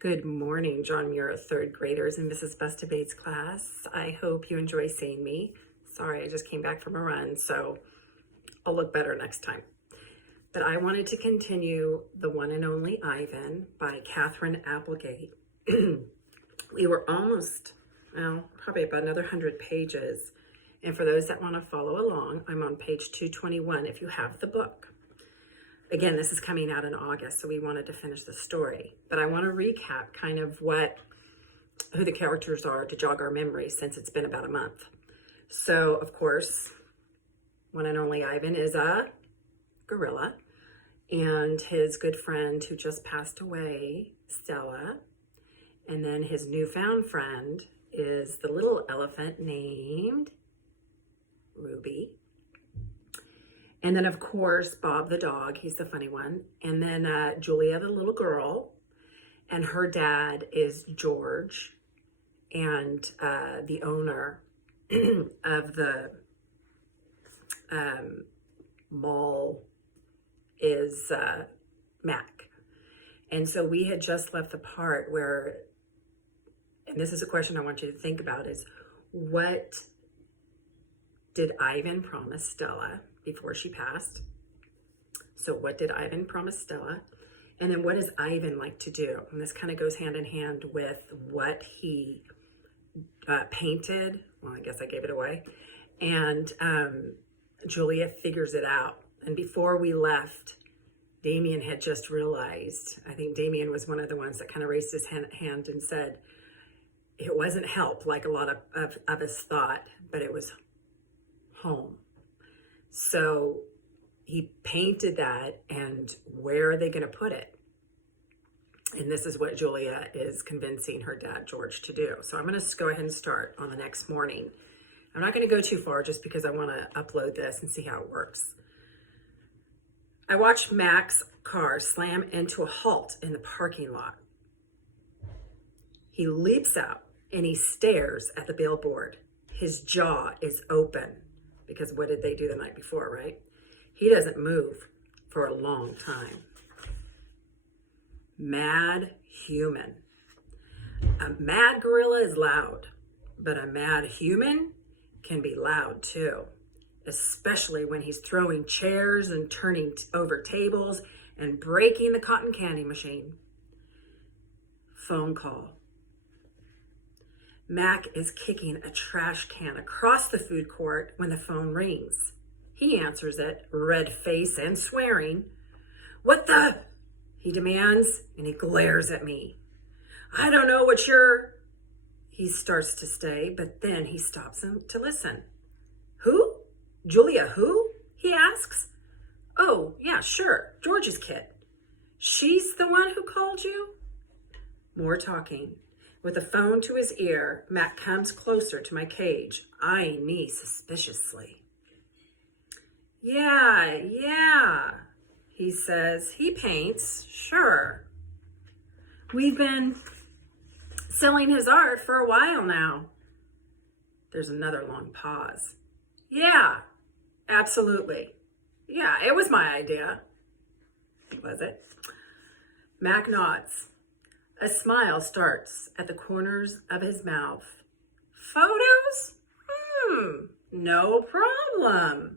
Good morning, John Muir, third graders in Mrs. Bustabate's class. I hope you enjoy seeing me. Sorry, I just came back from a run, so I'll look better next time. But I wanted to continue The One and Only Ivan by Catherine Applegate. We were almost, probably about another 100 pages. And for those that want to follow along, I'm on page 221 if you have the book. Again, this is coming out in August, so we wanted to finish the story. But I want to recap kind of who the characters are to jog our memory since it's been about a month. So, of course, One and Only Ivan is a gorilla, and his good friend who just passed away, Stella. And then his newfound friend is the little elephant named Ruby. And then, of course, Bob the dog, he's the funny one. And then Julia, the little girl, and her dad is George. And the owner of the mall is Mac. And so we had just left the part where, and this is a question I want you to think about, is what did Ivan promise Stella before she passed? So what did Ivan promise Stella? And then what does Ivan like to do? And this kind of goes hand in hand with what he painted. Well, I guess I gave it away. And Julia figures it out. And before we left, Damien had just realized, I think Damien was one of the ones that kind of raised his hand and said, it wasn't help like a lot of us thought, but it was home. So he painted that, and where are they going to put it? And this is what Julia is convincing her dad, George, to do. So I'm going to go ahead and start on the next morning. I'm not going to go too far just because I want to upload this and see how it works. I watched Mac's car slam into a halt in the parking lot. He leaps out and he stares at the billboard. His jaw is open. Because what did they do the night before, right? He doesn't move for a long time. Mad human. A mad gorilla is loud, but a mad human can be loud too, especially when he's throwing chairs and turning over tables and breaking the cotton candy machine. Phone call. Mac is kicking a trash can across the food court when the phone rings. He answers it, red face and swearing. "What the?" he demands, and he glares at me. "I don't know what you're..." He starts to say, but then he stops him to listen. "Who? Julia who?" he asks. "Oh, yeah, sure, George's kid. She's the one who called you?" More talking. With the phone to his ear, Mac comes closer to my cage, eyeing me suspiciously. Yeah, he says. He paints, sure. We've been selling his art for a while now. There's another long pause. Yeah, absolutely. Yeah, it was my idea. Was it? Mac nods. A smile starts at the corners of his mouth. Photos? No problem.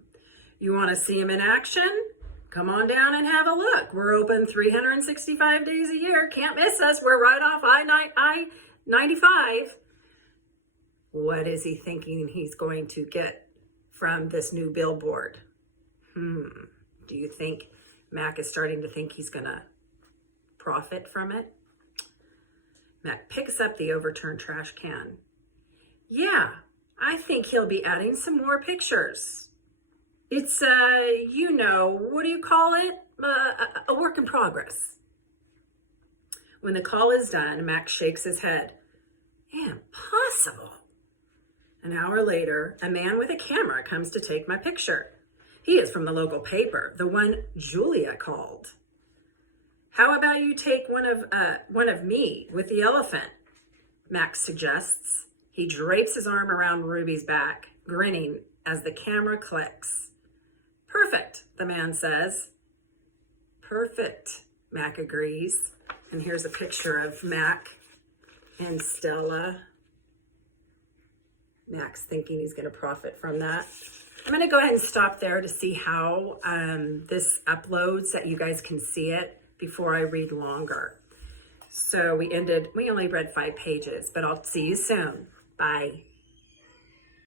You want to see him in action? Come on down and have a look. We're open 365 days a year. Can't miss us. We're right off I-95. What is he thinking he's going to get from this new billboard? Do you think Mac is starting to think he's going to profit from it? Mac picks up the overturned trash can. Yeah, I think he'll be adding some more pictures. It's, what do you call it? A work in progress. When the call is done, Mac shakes his head. Impossible. An hour later, a man with a camera comes to take my picture. He is from the local paper, the one Julia called. How about you take one of me with the elephant? Max suggests. He drapes his arm around Ruby's back, grinning as the camera clicks. Perfect, the man says. Perfect, Mac agrees. And here's a picture of Mac and Stella. Mac's thinking he's going to profit from that. I'm going to go ahead and stop there to see how this uploads, that you guys can see it before I read longer. So we only read 5 pages, but I'll see you soon. Bye.